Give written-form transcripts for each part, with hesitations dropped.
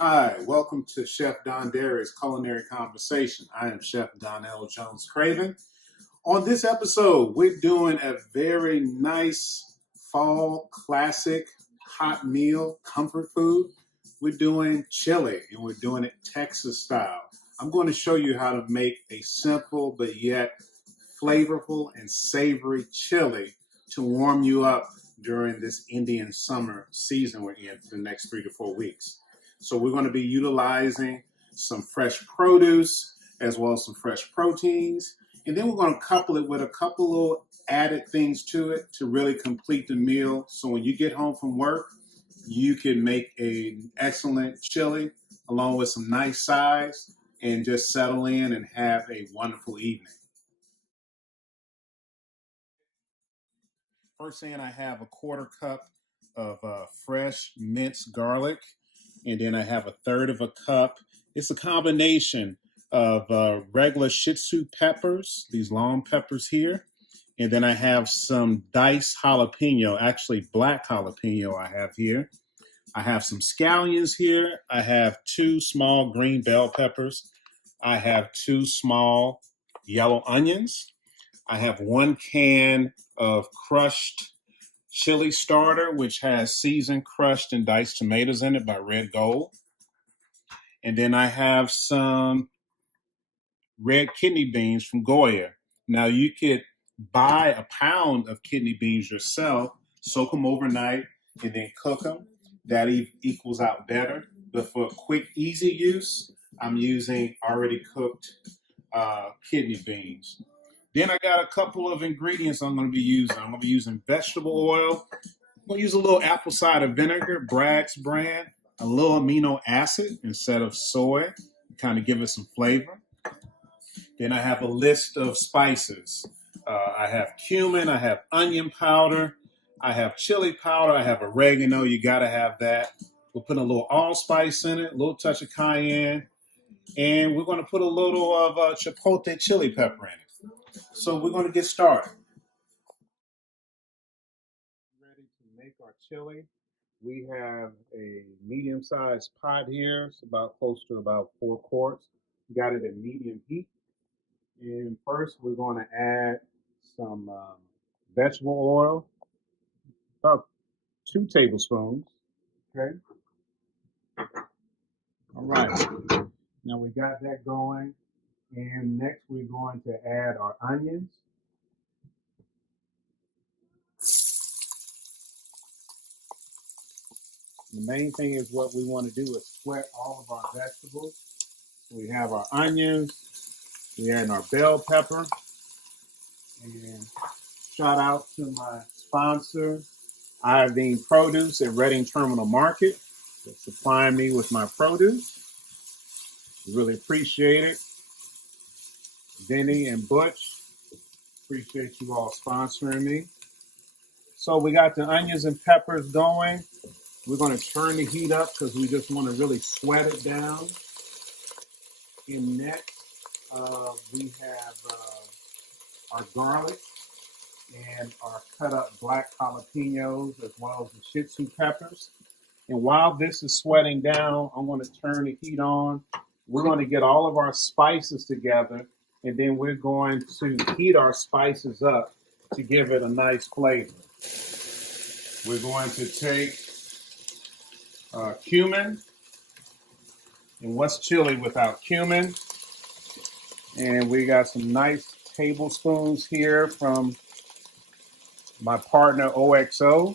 Hi, welcome to Chef Dondari's Culinary Conversation. I am Chef Donnell Jones-Craven. On this episode, we're doing a very nice fall classic hot meal, comfort food. We're doing chili, and we're doing it Texas style. I'm going to show you how to make a simple but yet flavorful and savory chili to warm you up during this Indian summer season we're in for the next 3 to 4 weeks. So we're going to be utilizing some fresh produce as well as some fresh proteins. And then we're going to couple it with a couple little added things to it to really complete the meal. So when you get home from work, you can make an excellent chili along with some nice sides and just settle in and have a wonderful evening. First thing, I have a 1/4 cup of fresh minced garlic. And then I have 1/3 of a cup. It's a combination of regular Shih Tzu peppers, these long peppers here. And then I have some diced jalapeno, actually black jalapeno I have here. I have some scallions here. I have 2 small green bell peppers. I have 2 small yellow onions. I have 1 can of crushed chili starter, which has seasoned, crushed, and diced tomatoes in it by Red Gold. And then I have some red kidney beans from Goya. Now you could buy a pound of kidney beans yourself, soak them overnight, and then cook them. That equals out better. But for quick, easy use, I'm using already cooked kidney beans. Then I got a couple of ingredients I'm going to be using. I'm going to be using vegetable oil. I'm going to use a little apple cider vinegar, Bragg's brand, a little amino acid instead of soy, kind of give it some flavor. Then I have a list of spices. I have cumin, I have onion powder, I have chili powder, I have oregano. You got to have that. We'll put a little allspice in it, a little touch of cayenne, and we're going to put a little of chipotle chili pepper in it. So we're going to get started. Ready to make our chili. We have a medium-sized pot here. It's about close to about 4 quarts. Got it at medium heat. And first, we're going to add some vegetable oil, about 2 tablespoons. Okay. All right. Now we got that going. And next, we're going to add our onions. The main thing is what we want to do is sweat all of our vegetables. We have our onions, we add our bell pepper, and shout out to my sponsor, Iodine Produce at Reading Terminal Market, for supplying me with my produce. Really appreciate it. Denny and Butch, appreciate you all sponsoring me. So we got the onions and peppers going. We're going to turn the heat up because we just want to really sweat it down. And next, we have our garlic and our cut up black jalapenos as well as the Shih Tzu peppers. And while this is sweating down, I'm going to turn the heat on. We're going to get all of our spices together, and then we're going to heat our spices up to give it a nice flavor. We're going to take cumin. And what's chili without cumin? And we got some nice tablespoons here from my partner OXO.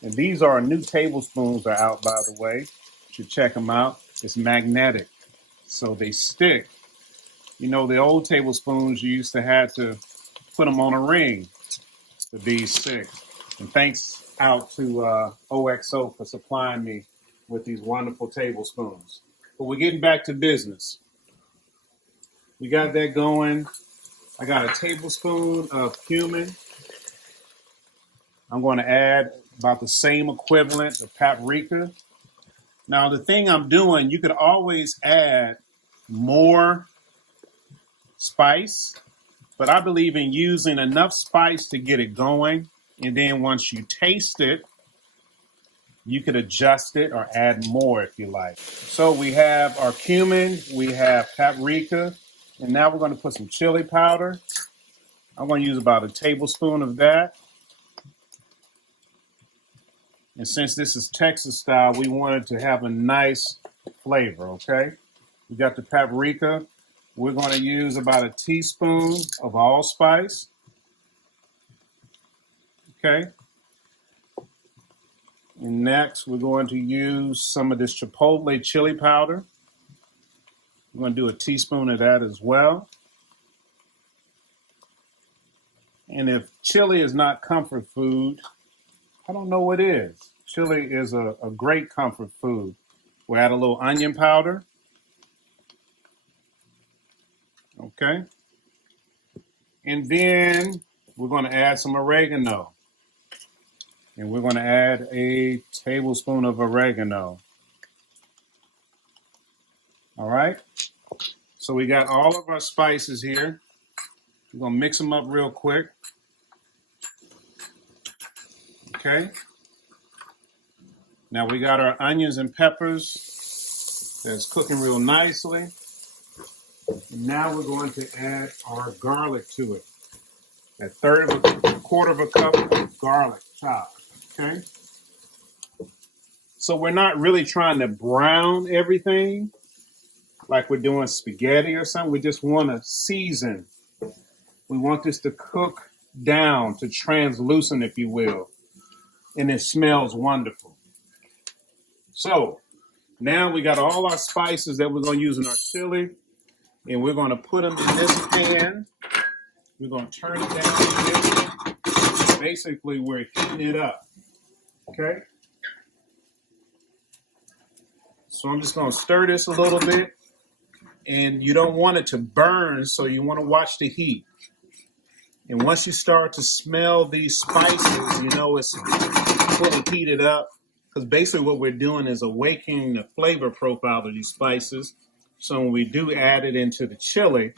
And these are new tablespoons that are out, by the way. You should check them out. It's magnetic, so they stick. You know, the old tablespoons, you used to have to put them on a ring for these stick. And thanks out to OXO for supplying me with these wonderful tablespoons. But we're getting back to business. We got that going. I got a tablespoon of cumin. I'm going to add about the same equivalent of paprika. Now, the thing I'm doing, you could always add more spice, but I believe in using enough spice to get it going. And then once you taste it, You could adjust it or add more if you like. So we have our cumin, we have paprika, and now we're going to put some chili powder. I'm going to use about a tablespoon of that. And since this is Texas style, we want it to have a nice flavor, okay? We got the paprika. We're going to use about a teaspoon of allspice, okay? And next, we're going to use some of this Chipotle chili powder. We're going to do a teaspoon of that as well. And if chili is not comfort food, I don't know what is. Chili is a great comfort food. We'll add a little onion powder. Okay. And then we're going to add some oregano. And we're going to add a tablespoon of oregano. All right. So we got all of our spices here. We're going to mix them up real quick. Okay. Now we got our onions and peppers that's cooking real nicely. And now we're going to add our garlic to it. A quarter of a cup of garlic chopped. Okay. So we're not really trying to brown everything like we're doing spaghetti or something. We just want to season. We want this to cook down, to translucent, if you will. And it smells wonderful. So now we got all our spices that we're going to use in our chili. And we're going to put them in this pan. We're going to turn it down. Basically, we're heating it up. Okay? So I'm just going to stir this a little bit. And you don't want it to burn, so you want to watch the heat. And once you start to smell these spices, you know it's fully heated up. Because basically what we're doing is awakening the flavor profile of these spices. So when we do add it into the chili,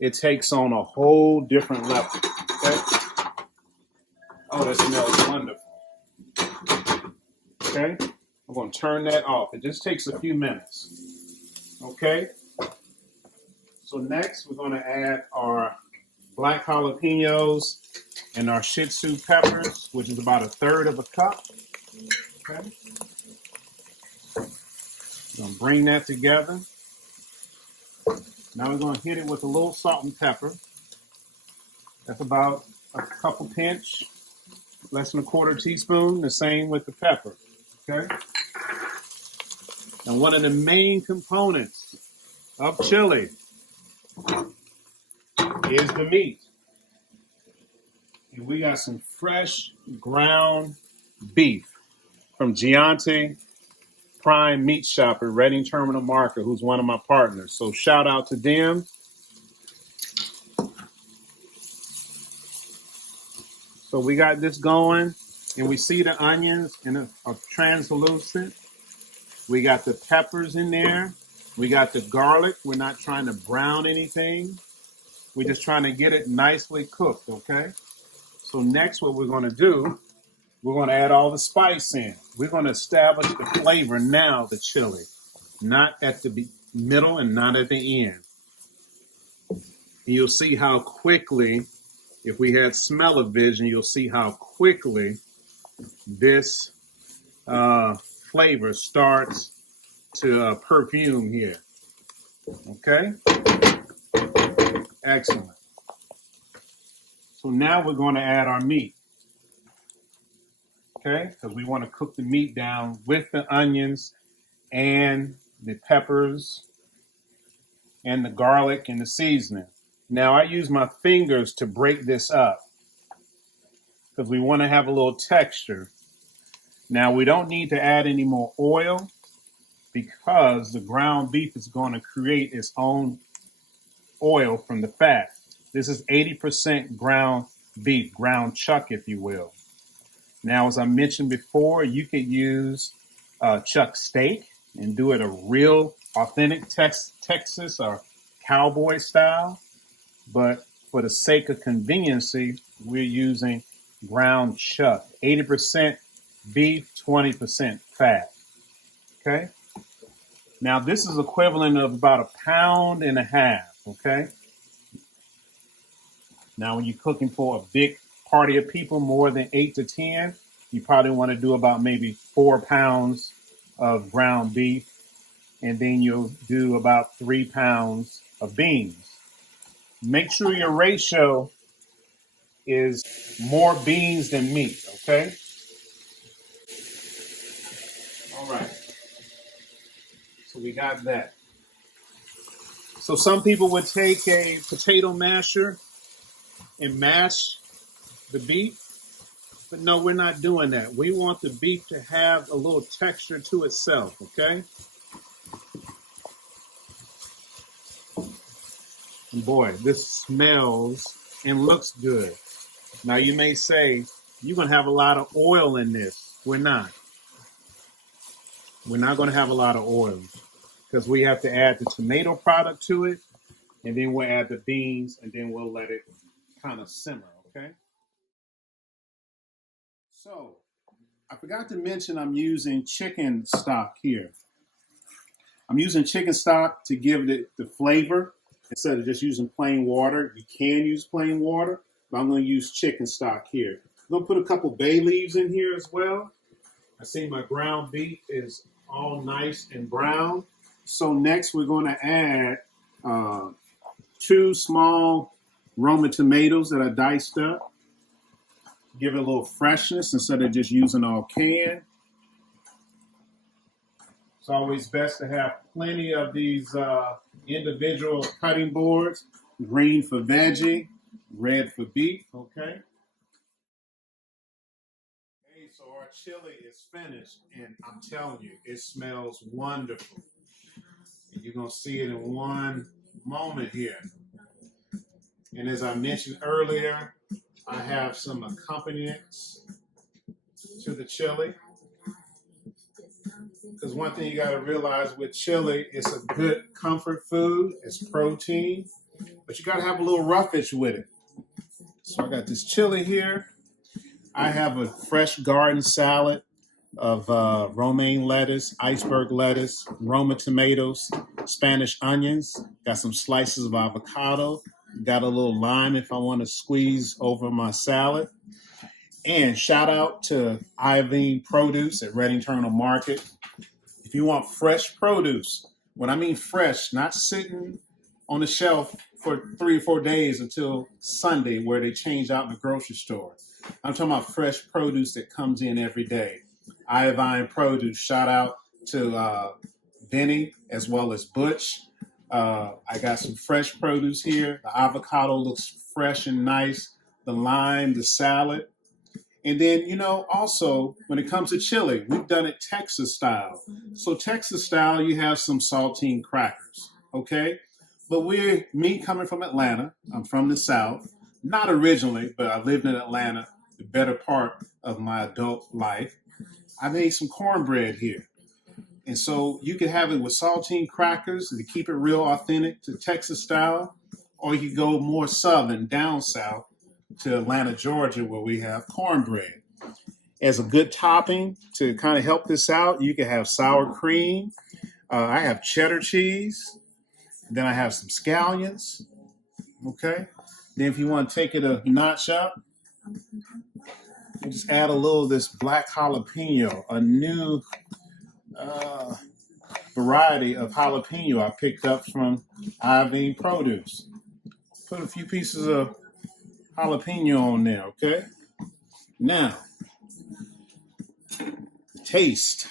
it takes on a whole different level. Okay? Oh, that smells wonderful. Okay? I'm going to turn that off. It just takes a few minutes. Okay? So next, we're going to add our black jalapeños and our shih tzu peppers, which is about a third of a cup. Okay. We're going to bring that together. Now we're going to hit it with a little salt and pepper. That's about a couple pinch, less than a quarter teaspoon, the same with the pepper. Okay. Now one of the main components of chili is the meat. And we got some fresh ground beef from Giante Prime Meat Shop at Reading Terminal Market, who's one of my partners. So shout out to them. So we got this going, and we see the onions in a translucent. We got the peppers in there. We got the garlic. We're not trying to brown anything. We're just trying to get it nicely cooked, okay? So next what we're going to do, we're going to add all the spice in. We're going to establish the flavor now, the chili, not at the middle and not at the end. And you'll see how quickly, if we had smell-o-vision, you'll see how quickly this flavor starts to perfume here. Okay? Excellent. So now we're going to add our meat. Okay? Because we want to cook the meat down with the onions and the peppers and the garlic and the seasoning. Now I use my fingers to break this up because we want to have a little texture. Now we don't need to add any more oil because the ground beef is going to create its own oil from the fat. This is 80% ground beef, ground chuck, if you will. Now, as I mentioned before, you could use chuck steak and do it a real authentic Texas or cowboy style. But for the sake of conveniency, we're using ground chuck. 80% beef, 20% fat. Okay. Now this is equivalent of about 1.5 pounds. Okay. Now when you're cooking for a big party of people, more than 8 to 10, you probably want to do about maybe 4 pounds of ground beef, and then you'll do about 3 pounds of beans. Make sure your ratio is more beans than meat, okay? All right. So we got that. So some people would take a potato masher and mash the beef, but no, we're not doing that. We want the beef to have a little texture to itself, okay? And boy, this smells and looks good. Now you may say, you're gonna have a lot of oil in this. We're not. We're not gonna have a lot of oil because we have to add the tomato product to it, and then we'll add the beans, and then we'll let it kind of simmer, okay? So, I forgot to mention I'm using chicken stock here. I'm using chicken stock to give it the flavor instead of just using plain water. You can use plain water, but I'm going to use chicken stock here. I'm going to put a couple bay leaves in here as well. I see my ground beef is all nice and brown. So next we're going to add 2 small Roma tomatoes that I diced up. Give it a little freshness instead of just using all canned. It's always best to have plenty of these individual cutting boards. Green for veggie, red for beef, okay? Okay, so our chili is finished, and I'm telling you, it smells wonderful. And you're gonna see it in one moment here. And as I mentioned earlier, I have some accompaniments to the chili. Because one thing you got to realize with chili, it's a good comfort food. It's protein, but you got to have a little roughage with it. So I got this chili here. I have a fresh garden salad of romaine lettuce, iceberg lettuce, Roma tomatoes, Spanish onions. Got some slices of avocado. Got a little lime if I want to squeeze over my salad. And shout out to Iveen Produce at Reading Terminal Market. If you want fresh produce, when I mean fresh, not sitting on the shelf for 3 or 4 days until Sunday where they change out in the grocery store. I'm talking about fresh produce that comes in every day. Iveen Produce, shout out to Benny as well as Butch. I got some fresh produce here. The avocado looks fresh and nice. The lime, the salad. And then, also when it comes to chili, we've done it Texas style. So Texas style, you have some saltine crackers, okay? But me coming from Atlanta, I'm from the South, not originally, but I lived in Atlanta the better part of my adult life. I made some cornbread here. And so you can have it with saltine crackers to keep it real authentic to Texas style, or you could go more southern, down south, to Atlanta, Georgia, where we have cornbread. As a good topping to kind of help this out, you can have sour cream. I have cheddar cheese. Then I have some scallions. Okay. Then if you want to take it a notch up, you just add a little of this black jalapeno, a new variety of jalapeno I picked up from Iveen Produce. Put a few pieces of jalapeno on there, okay? Now, taste.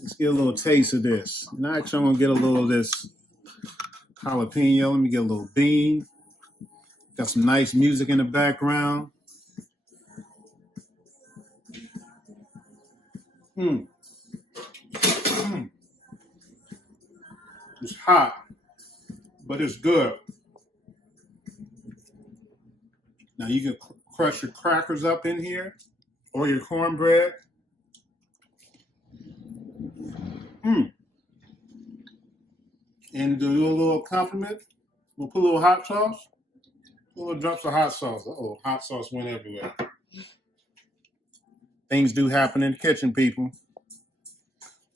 Let's get a little taste of this. Now I'm gonna get a little of this jalapeno. Let me get a little bean. Got some nice music in the background. Mm. Mm. It's hot, but it's good. Now you can crush your crackers up in here or your cornbread. Mm. And do a little accompaniment. We'll put a little hot sauce. A little drops of hot sauce. Uh-oh, hot sauce went everywhere. Things do happen in the kitchen, people.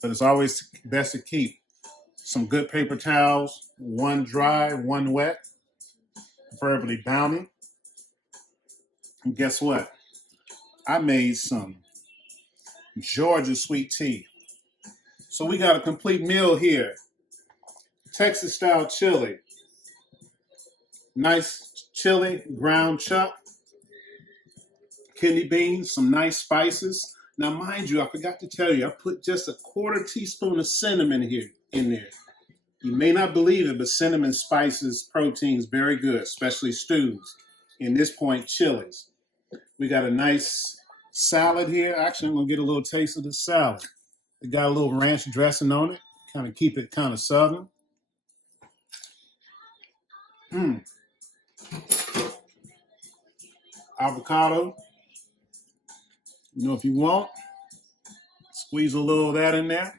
But it's always best to keep some good paper towels, one dry, one wet, preferably Bounty. And guess what? I made some Georgia sweet tea. So we got a complete meal here. Texas style chili. Nice chili, ground chuck, kidney beans, some nice spices. Now, mind you, I forgot to tell you, I put just a quarter teaspoon of cinnamon here in there. You may not believe it, but cinnamon spices proteins very good, especially stews. In this point, chilies. We got a nice salad here. Actually, I'm gonna get a little taste of the salad. It got a little ranch dressing on it, kind of keep it kind of southern. Avocado. You know, if you want, squeeze a little of that in there.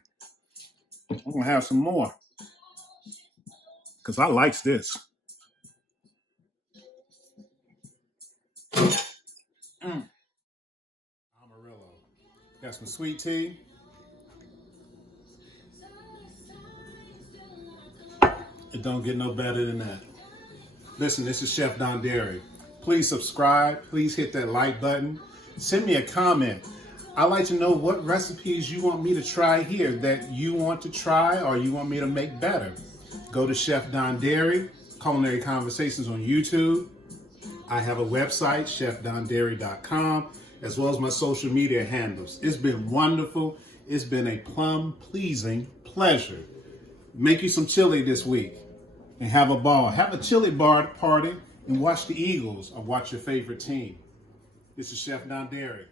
I'm gonna have some more because I likes this. Amarillo. Got some sweet tea. It don't get no better than that. Listen, this is Chef Dondari. Please subscribe. Please hit that like button. Send me a comment. I'd like to know what recipes you want me to try here that you want to try or you want me to make better. Go to Chef Dondari, Culinary Conversations on YouTube. I have a website, chefdondari.com, as well as my social media handles. It's been wonderful. It's been a plum-pleasing pleasure. Make you some chili this week and have a ball. Have a chili bar party and watch the Eagles or watch your favorite team. This is Chef Dondari.